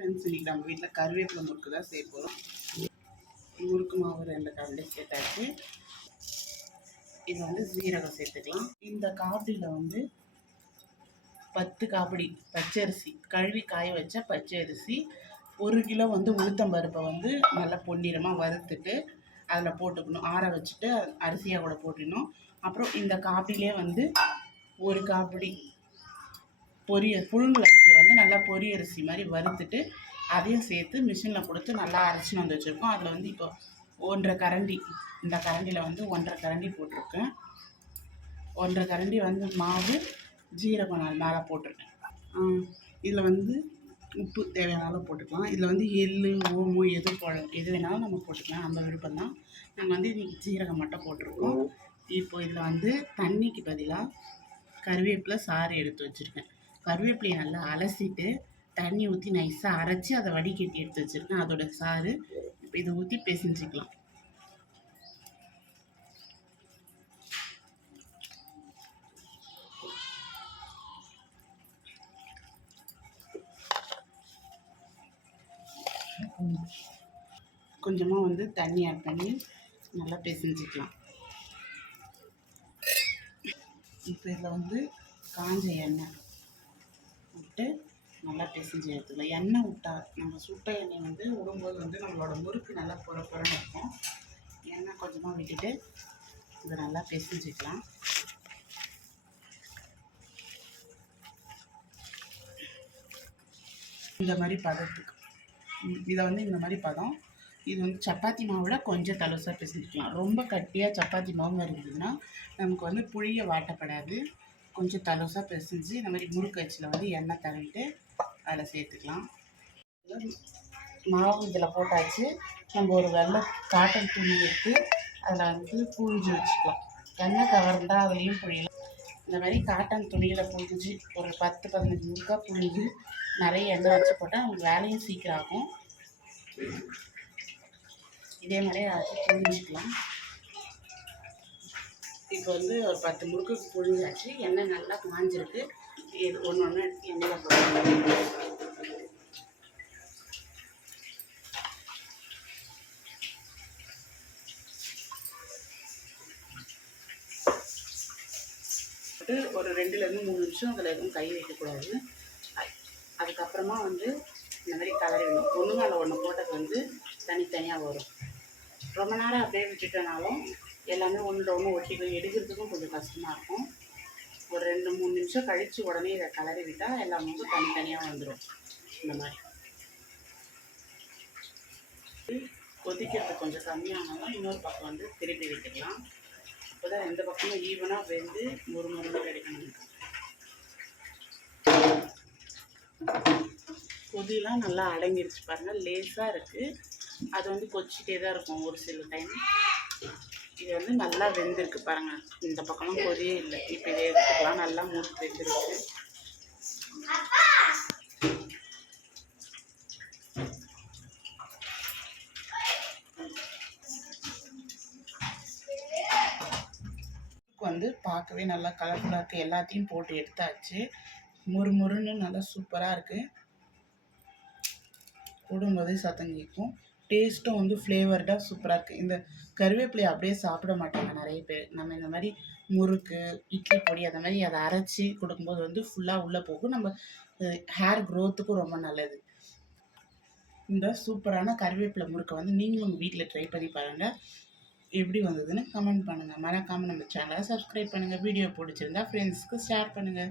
Friends இன்றைக்கி நம்ம வீட்டில் கருவேப்பிலை முறுக்கு தான் செய்ய போகிறோம் முறுக்கு மாவு ரெண்டு கரண்டி சேர்த்தாச்சு. இது வந்து சீரகம் சேர்த்துக்கலாம். இந்த காப்பியில் வந்து பத்து காப்பிடி பச்சரிசி கழுவி காய வச்ச பச்சரிசி ஒரு கிலோ வந்து உளுத்தம்பருப்பை வந்து நல்லா பொன்னிறமாக வறுத்துட்டு அதில் போட்டுக்கணும். ஆற வச்சுட்டு அரிசியாக கூட போட்டுடணும். அப்புறம் இந்த காப்பிலே வந்து ஒரு காப்பிடி பொரிய புழுங்கல் அரிசி வந்து நல்லா பொரிய அரிசி மாதிரி வறுத்துட்டு அதையும் சேர்த்து மிஷினில் கொடுத்து நல்லா அரைச்சின்னு வந்து வச்சுருக்கோம். அதில் வந்து இப்போ ஒன்றரை கரண்டி இந்த கரண்டியில் வந்து ஒன்றரை கரண்டி போட்டிருக்கேன். ஒன்றரை கரண்டி வந்து மாவு ஜீரகம் நாள் மேலே போட்டிருக்கேன். இதில் வந்து உப்பு தேவையான அளவு போட்டுக்கலாம். இதில் வந்து எள் ஓமோ எது போட எது வேணாலும் நம்ம போட்டுக்கலாம். அந்த விருப்பம் தான். நாங்கள் வந்து இன்றைக்கி ஜீரகம் மட்டும் போட்டிருக்கோம். இப்போ இதில் வந்து தண்ணிக்கு பதிலாக கருவேப்பிலை சாறு எடுத்து வச்சுருக்கேன். கருவேப்பிலையை நல்லா அலசிட்டு தண்ணி ஊற்றி நைஸாக அரைச்சி அதை வடிகட்டி எடுத்து வச்சுருக்கேன். அதோட சாறு இப்போ இதை ஊற்றி பிசைஞ்சிக்கலாம். கொஞ்சமாக வந்து தண்ணி ஆட் பண்ணி நல்லா பிசைஞ்சிக்கலாம். இப்போ இதில் வந்து காஞ்ச எண்ணெய். போட்டு நல்லா பிசைஞ்சு எடுத்துக்கலாம். எண்ணெய் விட்டா நம்ம சுட்ட எண்ணெய் வந்து விடும்போது வந்து நம்மளோட முறுக்கு நல்லா புற புறன்னு இருக்கும். எண்ணெய் கொஞ்சமாக விட்டுட்டு இதை நல்லா பிசைஞ்சிக்கலாம். இந்த மாதிரி பதத்துக்கு. இதை வந்து இந்த மாதிரி பதம். இது வந்து சப்பாத்தி மாவோட கொஞ்சம் தலசாக பிசைஞ்சிக்கலாம். ரொம்ப கட்டியாக சப்பாத்தி மாவு மாதிரி இருந்ததுன்னா நமக்கு வந்து புளியை வாட்டப்படாது. கொஞ்சம் தலுசாக பிசைஞ்சு இந்த மாதிரி முறுக்கு அச்சில் வந்து எண்ணெய் தடவிட்டு அதில் சேர்த்துக்கலாம். மாவு இதில் போட்டாச்சு. நம்ம ஒரு வெள்ளை காட்டன் துணி எடுத்து அதில் வந்து புழிஞ்சு வச்சுக்கலாம். எண்ணெய் கவர்ந்தால் அதுலேயும் புழியலாம். இந்த மாதிரி காட்டன் துணியில் புழிஞ்சு ஒரு பத்து பதினஞ்சு முறுக்காக புழிஞ்சு நிறைய எண்ணெய் வச்சு போட்டால் நமக்கு வேலையும் சீக்கிரம் ஆகும். இதே மாதிரியே அதை புழிஞ்சிக்கலாம். இப்போ வந்து ஒரு பத்து முறுக்கு புழிஞ்சாச்சு. எண்ணெய் நல்லா காஞ்சிருக்கு. இது ஒன்று ஒன்று எண்ணெயில் போடணும் போட்டு ஒரு ரெண்டுலேருந்து மூணு நிமிஷம் அதில் எதுவும் கை வைக்கக்கூடாது. அதுக்கப்புறமா வந்து இந்த மாதிரி கலரி வேணும் ஒன்று மேலே ஒன்று போட்டது வந்து தனித்தனியாக வரும். ரொம்ப நேரம் அப்படியே விட்டுட்டனாலும் எல்லாமே ஒன்றில் ஒன்று ஒட்டிக்கும் எடுக்கிறதுக்கும் கொஞ்சம் கஷ்டமாக இருக்கும். ஒரு ரெண்டு மூணு நிமிஷம் கழித்து உடனே இதை கலரி விட்டால் எல்லாம் வந்து தனித்தனியாக வந்துடும் இந்த மாதிரி. கொதிக்கிறது கொஞ்சம் கம்மியானாலும் இன்னொரு பக்கம் வந்து திருப்பி விட்டுக்கலாம். அப்போ தான் எந்த பக்கமும் ஈவனாக வெந்து ஒரு கிடைக்கும் கிடைக்கணும். கொதிலாம் நல்லா அடங்கிருச்சு பாருங்கள் லேசாக இருக்குது அது வந்து கொச்சிட்டே தான் இருக்கும் ஒரு சில டைம் இது வந்து நல்லா வெந்திருக்கு பாருங்கள் இந்த பக்கமும் பொரியே இல்லை. இப்போ இதை எடுத்துக்கலாம். நல்லா மூடி வெந்திருக்கு. வந்து பார்க்கவே நல்லா கலர்ஃபுல்லாக இருக்குது எல்லாத்தையும் போட்டு எடுத்தாச்சு. முறு முறுன்னு நல்லா சூப்பராக இருக்குது போடும்போதே சத்தம் கேட்கும். டேஸ்ட்டும் வந்து ஃப்ளேவர்டாக சூப்பராக இருக்குது இந்த கருவேப்பிலையை அப்படியே சாப்பிட மாட்டாங்க நிறைய பேர். நம்ம இந்த மாதிரி முறுக்கு இட்லி பொடி அந்த மாதிரி அதை அரைச்சி கொடுக்கும்போது வந்து ஃபுல்லாக உள்ளே போகும். நம்ம ஹேர் க்ரோத்துக்கும் ரொம்ப நல்லது. இந்த சூப்பரான கருவேப்பிலை முறுக்கை வந்து நீங்களும் உங்கள் வீட்டில் ட்ரை பண்ணி பாருங்கள் எப்படி வந்ததுன்னு கமெண்ட் பண்ணுங்கள் மறக்காமல் நம்ம சேனலை சப்ஸ்கிரைப் பண்ணுங்கள் வீடியோ பிடிச்சிருந்தா ஃப்ரெண்ட்ஸ்க்கு ஷேர் பண்ணுங்கள்